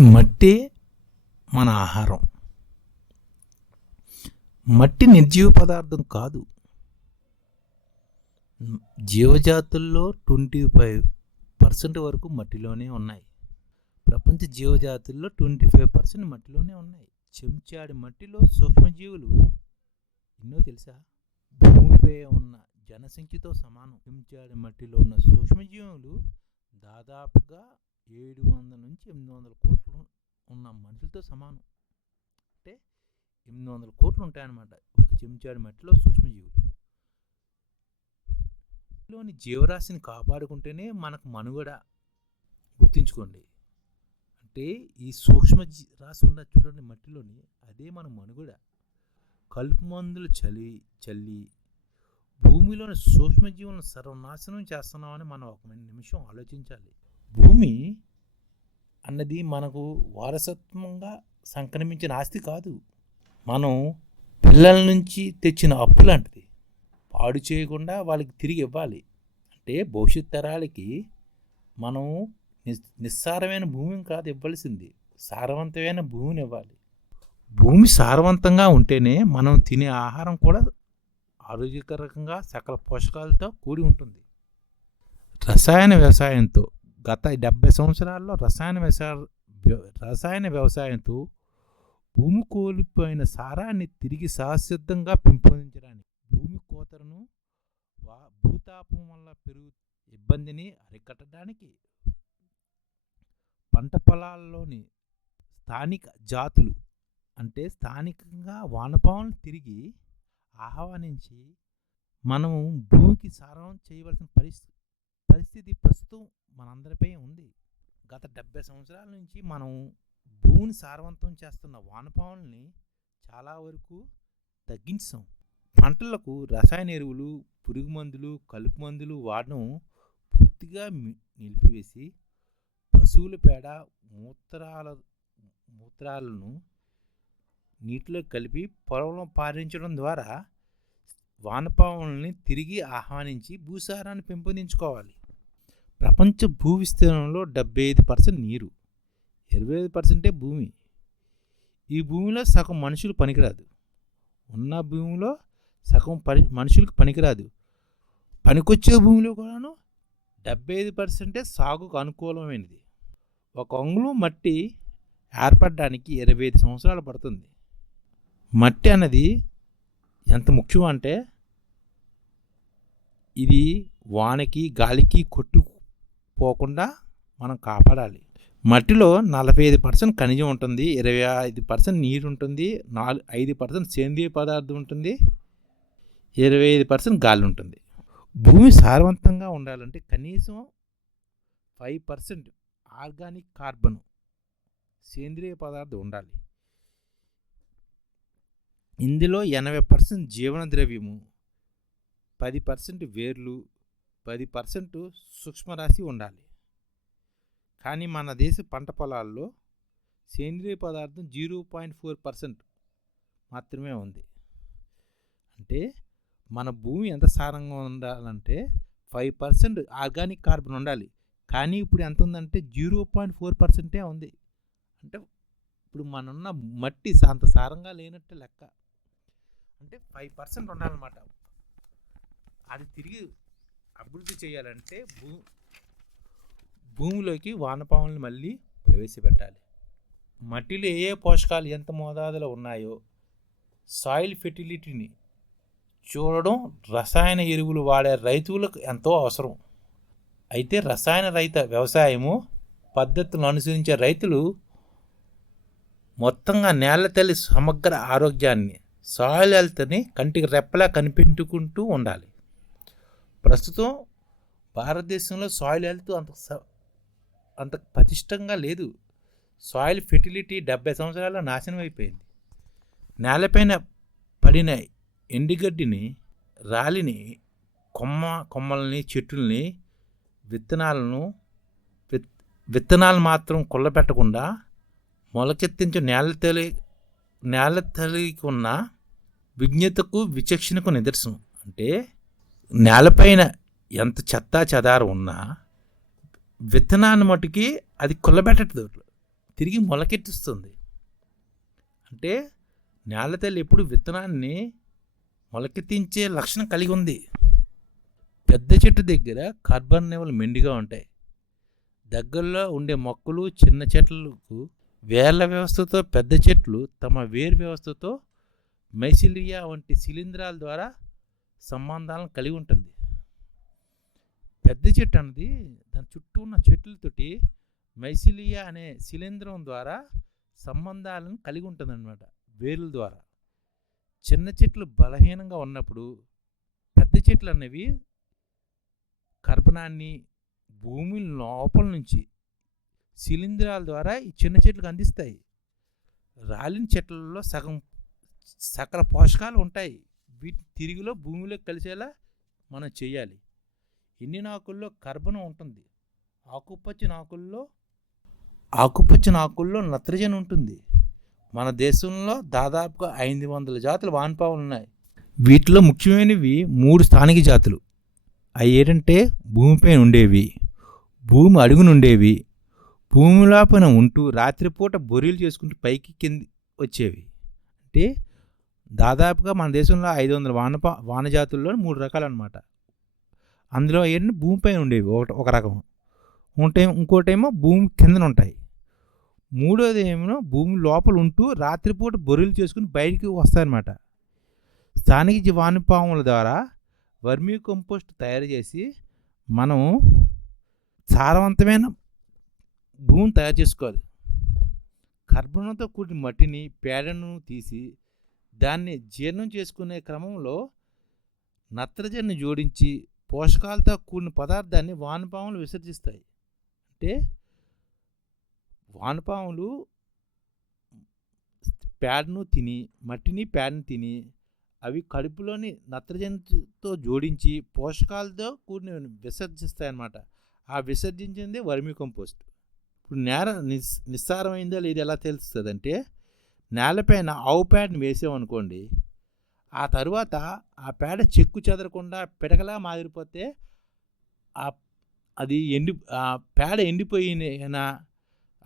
మట్టి మన ఆహారం. మట్టి నిర్జీవ పదార్థం కాదు. జీవజాతుల్లో ట్వంటీ ఫైవ్ పర్సెంట్ వరకు మట్టిలోనే ఉన్నాయి. ప్రపంచ జీవజాతుల్లో ట్వంటీ ఫైవ్ పర్సెంట్ మట్టిలోనే ఉన్నాయి. చెంచాడి మట్టిలో సూక్ష్మజీవులు ఎన్నో తెలుసా? భూమిపై ఉన్న జనసంఖ్యతో సమానం. చెంచాడి మట్టిలో ఉన్న సూక్ష్మజీవులు దాదాపుగా ఏడు వందల నుంచి ఎనిమిది వందల కోట్లు ఉన్న మనుషులతో సమానం. అంటే ఎనిమిది వందల కోట్లు ఉంటాయన్నమాట. ఒక చెంచాడి మట్టిలో సూక్ష్మజీవులు. లోని జీవరాశిని కాపాడుకుంటేనే మనకు మనుగడ గుర్తుంచుకోండి. అంటే ఈ సూక్ష్మ రాసి రాశి ఉన్న చూడండి మట్టిలోని అదే మన మనుగడ. కలుపు మందులు చలి చల్లి భూమిలోని సూక్ష్మజీవులను సర్వనాశనం చేస్తున్నామని మనం ఒక నిమిషం ఆలోచించాలి. భూమి అన్నది మనకు వారసత్వంగా సంక్రమించిన ఆస్తి కాదు. మనం పిల్లల నుంచి తెచ్చిన అప్పు లాంటిది. పాడు చేయకుండా వాళ్ళకి తిరిగి ఇవ్వాలి. అంటే భవిష్యత్ తరాలకి మనం నిస్ నిస్సారమైన భూమిని కాదు ఇవ్వాల్సింది. సారవంతమైన భూమిని ఇవ్వాలి. భూమి సారవంతంగా ఉంటేనే మనం తినే ఆహారం కూడా ఆరోగ్యకరంగా సకల పోషకాలతో కూడి ఉంటుంది. రసాయన వ్యవసాయంతో గత డెబ్బై సంవత్సరాల్లో రసాయన వ్యవసాయ రసాయన వ్యవసాయంతో భూమి కోల్పోయిన సారాన్ని తిరిగి సహసిద్ధంగా పెంపొందించడానికి భూమి కోతలను వా భూతాపం వల్ల పెరుగు ఇబ్బందిని అరికట్టడానికి పంట పొలాల్లోని స్థానిక జాతులు అంటే స్థానికంగా వానపాములు తిరిగి ఆహ్వానించి మనం భూమికి సారం చేయవలసిన పరిస్థితి పరిస్థితి ప్రస్తుతం మనందరిపై ఉంది. గత డెబ్బై సంవత్సరాల నుంచి మనం భూమిని సారవంతం చేస్తున్న వానపాములని చాలా వరకు తగ్గించాం. పంటలకు రసాయన ఎరువులు పురుగు మందులు కలుపు మందులు వాడడం పూర్తిగా నిలిపివేసి పశువుల పేడ మూత్రాల మూత్రాలను నీటిలో కలిపి పొలంలో పారించడం ద్వారా వానపాములని తిరిగి ఆహ్వానించి భూసారాన్ని పెంపొందించుకోవాలి. ప్రపంచ భూ విస్తీర్ణంలో డెబ్బై ఐదు పర్సెంట్ నీరు. ఇరవై ఐదు పర్సెంటే భూమి. ఈ భూమిలో సగం మనుషులు పనికిరాదు. ఉన్న భూమిలో సగం పని మనుషులకు పనికిరాదు. పనికొచ్చే భూమిలో కూడాను డెబ్బై ఐదు పర్సెంటే సాగుకు అనుకూలమైనది. ఒక అంగుళం మట్టి ఏర్పడడానికి ఇరవై ఐదు సంవత్సరాలు పడుతుంది. మట్టి అన్నది ఎంత ముఖ్యం అంటే ఇది వానకి గాలికి పోకుండా మనం కాపాడాలి. మట్టిలో నలభై ఐదు పర్సెంట్ ఖనిజం ఉంటుంది ఇరవై ఐదు పర్సెంట్ నీరు ఉంటుంది నాలుగు ఐదు పర్సెంట్ సేంద్రియ పదార్థం ఉంటుంది ఇరవై ఐదు పర్సెంట్ గాలి ఉంటుంది. భూమి సారవంతంగా ఉండాలంటే కనీసం ఫైవ్ పర్సెంట్ ఆర్గానిక్ కార్బన్ సేంద్రియ పదార్థం ఉండాలి. ఇందులో ఎనభై పర్సెంట్ జీవన ద్రవ్యము పది పర్సెంట్ వేర్లు పది పర్సెంట్ సూక్ష్మరాశి ఉండాలి. కానీ మన దేశ పంట పొలాల్లో సేంద్రియ పదార్థం జీరో పాయింట్ ఫోర్ పర్సెంట్ మాత్రమే ఉంది. అంటే మన భూమి ఎంత సారంగా ఉండాలంటే ఫైవ్ పర్సెంట్ ఆర్గానిక్ కార్బన్ ఉండాలి. కానీ ఇప్పుడు ఎంత ఉందంటే జీరో పాయింట్ ఫోర్ పర్సెంటే ఉంది. అంటే ఇప్పుడు మనన్న మట్టి అంత సారంగా లేనట్టు లెక్క. అంటే ఫైవ్ పర్సెంట్ ఉండాలన్నమాట. అది తిరిగి అభివృద్ధి చేయాలంటే భూ భూమిలోకి వానపాములను మళ్ళీ ప్రవేశపెట్టాలి. మట్టిలో ఏ ఏ పోషకాలు ఎంత మోతాదులో ఉన్నాయో సాయిల్ ఫెర్టిలిటీని చూడడం రసాయన ఎరువులు వాడే రైతులకు ఎంతో అవసరం. అయితే రసాయన రహిత వ్యవసాయము పద్ధతులను అనుసరించే రైతులు మొత్తంగా నేల తల్లి సమగ్ర ఆరోగ్యాన్ని సాయిల్ హెల్త్ని కంటికి రెప్పలా కనిపెట్టుకుంటూ ఉండాలి. ప్రస్తుతం భారతదేశంలో సాయిల్ హెల్త్ అంత స- అంత పటిష్టంగా లేదు. సాయిల్ ఫెర్టిలిటీ డెబ్బై సంవత్సరాల్లో నాశనం అయిపోయింది. నేలపైన పడిన ఎండుగడ్డిని రాలిని కొమ్మ కొమ్మల్ని చెట్టుల్ని విత్తనాలను విత్ విత్తనాలు మాత్రం కుళ్ళబెట్టకుండా మొలకెత్తించు నేల తల్లి నేల తల్లికి ఉన్న విజ్ఞతకు విచక్షణకు నిదర్శనం. అంటే నేలపైన ఎంత చెత్త చెదారు ఉన్నా విత్తనాన్ని మటుకి అది కుల్లబెట్టదు తిరిగి మొలకెత్తిస్తుంది. అంటే నేల తల్లి ఎప్పుడు విత్తనాన్ని మొలకెత్తించే లక్షణం కలిగి ఉంది. పెద్ద చెట్టు దగ్గర కార్బన్ లెవెల్ మెండుగా ఉంటాయి. దగ్గరలో ఉండే మొక్కలు చిన్న చెట్లకు వేర్ల వ్యవస్థతో పెద్ద చెట్లు తమ వేరు వ్యవస్థతో మైసిలియా వంటి శిలీంధ్రాల ద్వారా సంబంధాలను కలిగి ఉంటుంది. పెద్ద చెట్టు అన్నది దాని చుట్టూ ఉన్న చెట్లతోటి మైసిలియా అనే శిలీంధ్రం ద్వారా సంబంధాలను కలిగి ఉంటుంది అనమాట వేర్ల ద్వారా. చిన్న చెట్లు బలహీనంగా ఉన్నప్పుడు పెద్ద చెట్లు అనేవి కర్బనాన్ని భూమి లోపల నుంచి శిలీంధ్రాల ద్వారా ఈ చిన్న చెట్లకు అందిస్తాయి. రాలిన చెట్లలో సగం సకల పోషకాలు ఉంటాయి. వీటి తిరిగిలో భూమిలోకి కలిసేలా మనం చేయాలి. ఎన్ని నాకుల్లో కర్బనం ఉంటుంది ఆకుపచ్చ ఆకుల్లో ఆకుపచ్చ ఆకుల్లో నత్రజని ఉంటుంది. మన దేశంలో దాదాపుగా ఐదు వందల జాతులు వానపాములు ఉన్నాయి. వీటిలో ముఖ్యమైనవి మూడు స్థానిక జాతులు. అవి ఏంటంటే భూమిపైన ఉండేవి భూమి అడుగునుండేవి భూమి ఉంటూ రాత్రిపూట బొరీలు చేసుకుంటూ పైకి కింది వచ్చేవి. అంటే దాదాపుగా మన దేశంలో ఐదు వందల వానపా వానజాతుల్లో మూడు రకాలు అనమాట అందులో అవన్నీ భూమిపైన ఉండేవి ఒక ఒక రకం. ఉంటే ఇంకోటేమో భూమి కిందన ఉంటాయి మూడోది ఏమో భూమి లోపల ఉంటూ రాత్రిపూట బొరులు చేసుకుని బయటికి వస్తాయన్నమాట. స్థానిక వానపాముల ద్వారా వర్మీ కంపోస్ట్ తయారు చేసి మనం సారవంతమైన భూమిని తయారు చేసుకోవాలి. కర్బనంతో కూడిన మట్టిని పేడను తీసి దాన్ని జీర్ణం చేసుకునే క్రమంలో నత్రజనిని జోడించి పోషకాలతో కూడిన పదార్థాన్ని వానపాములు విసర్జిస్తాయి. అంటే వానపాములు పేడను తిని మట్టిని ప్యాడ్ను తిని అవి కడుపులోని నత్రజనితో జోడించి పోషకాలతో కూడిన విసర్జిస్తాయన్నమాట. ఆ విసర్జించింది వర్మి కంపోస్ట్ ఇప్పుడు నేర నిస్ నిస్సారమైందా లేదు ఎలా తెలుస్తుంది అంటే నేలపైన ఆవు పేడని వేసామనుకోండి ఆ తరువాత ఆ పేడ చెక్కు చెదరకుండా పిడకలా మాదిరిపోతే ఆ అది ఎండి ఆ పేడ ఎండిపోయిన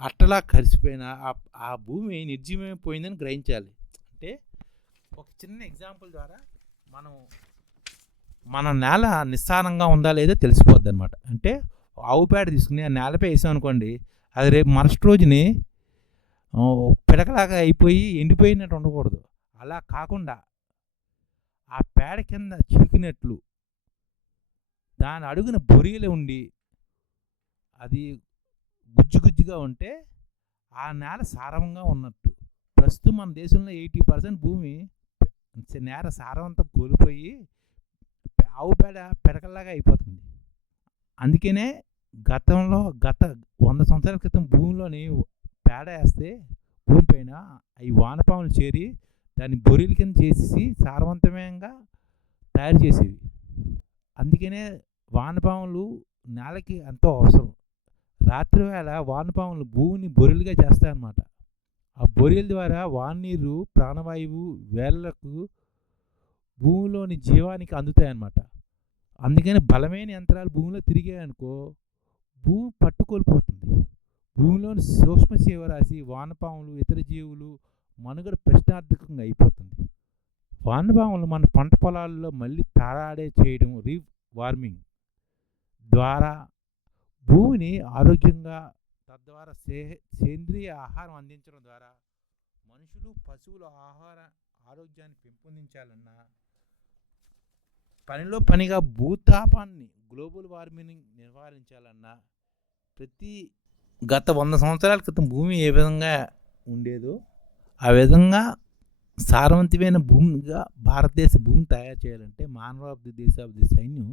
అట్టలా కలిసిపోయిన ఆ- భూమి భూమి నిర్జీవమైపోయిందని గ్రహించాలి. అంటే ఒక చిన్న ఎగ్జాంపుల్ ద్వారా మనం మన నేల నిస్సారంగా ఉందా లేదో తెలిసిపోద్ది అనమాట అంటే ఆవు పేడ తీసుకుని ఆ నేలపై వేసాం అనుకోండి అది రేపు మరుసటి రోజుని పిడకలాగా అయిపోయి ఎండిపోయినట్టు ఉండకూడదు. అలా కాకుండా ఆ పేడ కింద చిలికినట్లు దాని అడుగున బొరియలు ఉండి అది గుజ్జు గుజ్జుగా ఉంటే ఆ నేల సారవంగా ఉన్నట్టు. ప్రస్తుతం మన దేశంలో ఎయిటీ పర్సెంట్ భూమి నేల సారవంతం కోల్పోయి ఆవు పేడ పిడకల్లాగా అయిపోతుంది. అందుకనే గతంలో గత వంద సంవత్సరాల క్రితం భూమిలోని పేడ వేస్తే భూమి పైన అవి వానపాములు చేరి దాన్ని బొరిల కింద చేసి సారవంతమయంగా తయారు చేసేవి. అందుకనే వానపాములు నేలకి ఎంతో అవసరం. రాత్రివేళ వానపాములు భూమిని బొరిలుగా చేస్తాయన్నమాట. ఆ బొరియల ద్వారా వానీరు ప్రాణవాయువు వేళ్ళకు భూమిలోని జీవానికి అందుతాయన్నమాట. అందుకని బలమైన యంత్రాలు భూమిలో తిరిగాయనుకో భూమి పట్టుకోల్పోతుంది. భూమిలోని సూక్ష్మ జీవరాశి వానపాములు ఇతర జీవులు మనుగడ ప్రశ్నార్థకంగా అయిపోతుంది. వానపాములు మన పంట పొలాల్లో మళ్ళీ తారాడే చేయడం రీ వార్మింగ్ ద్వారా భూమిని ఆరోగ్యంగా తద్వారా సే సేంద్రియ ఆహారం అందించడం ద్వారా మనుషులు పశువుల ఆహార ఆరోగ్యాన్ని పెంపొందించాలన్నా పనిలో పనిగా భూతాపాన్ని గ్లోబల్ వార్మింగ్ నివారించాలన్నా ప్రతి గత వంద సంవత్సరాల క్రితం భూమి ఏ విధంగా ఉండేదో ఆ విధంగా సారవంతమైన భూమిగా భారతదేశ భూమి తయారు చేయాలంటే మానవాభివృద్ధి దేశాభివృద్ధి సైన్యం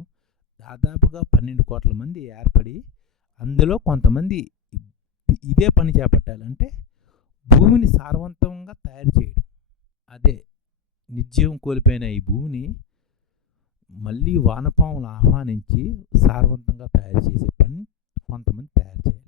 దాదాపుగా పన్నెండు కోట్ల మంది ఏర్పడి అందులో కొంతమంది ఇదే పని చేపట్టాలంటే భూమిని సారవంతంగా తయారు చేయడం. అదే నిర్జీవం కోల్పోయిన ఈ భూమిని మళ్ళీ వానపాములు ఆహ్వానించి సారవంతంగా తయారు చేసే పని కొంతమంది తయారు చేయాలి.